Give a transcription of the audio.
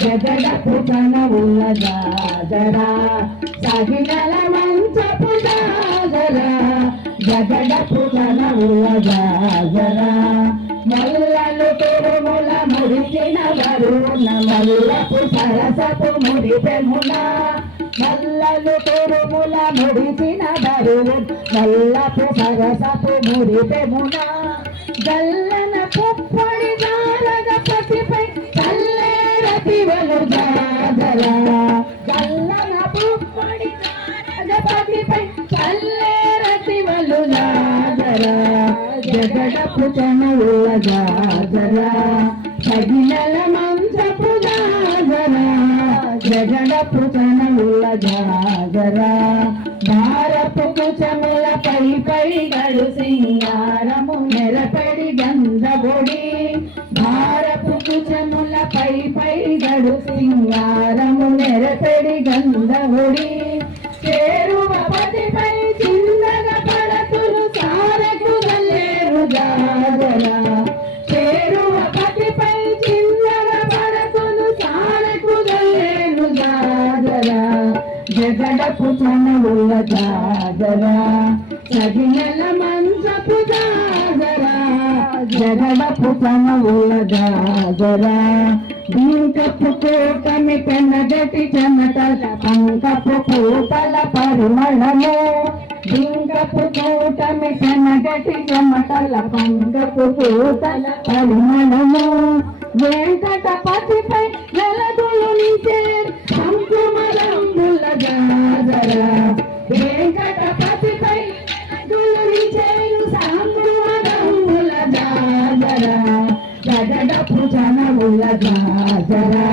జగడపు కనవుల జాజరా సాగినల మంచపు జాజరా జగడపు కనవుల జాజరా మల్లలు తిరుముల మురిసిన వరుణ మల్లపు సరసపు మురిపెమున మల్లలు తిరుముల మురిసిన వరుణ మల్లపు సరసపు మురిపెమున గల్లన పుప్పొడి జారగపతిపై చల్లేరతివలు జాజరా గల్లన పుప్పొడి జారగపతిపై చల్లేరతివలు జాజరా జగడపు చనుల జాజరా సగినల మంచపు జాజరా జగడపు చనుల జాజరా భారపు కుచముల పై గడు సింగారము నెరపడి గంధబొడి భారపు కుచముల పై గడు సింగారము నెరపడి గంధబొడి చేరువ పతిపై చిన్నగా పడతులు సారకు గల్లేరు జాజరా చేరువ పతిపై చిన్నగా పడతులు సారకు గల్లేరు జాజరా జగడపు చనుల జాజరా సగినల మంచపు జాజరా జగడపు చనుల జాజరా బింకపు కోటమి పెనగటి చెమటల పంకపు పూటల పరిమళము బింకపు కోటమి పెనగటి చెమటల పంకపు పూటల పరిమళము వెంకటపతిపై వెలగులు నిచే సంకుమరంబుల జాజరా వెంకటపతిపై వెలగులు నిచేయు సంకుమరంబుల జాజరా జగడపు చనుల జాజరా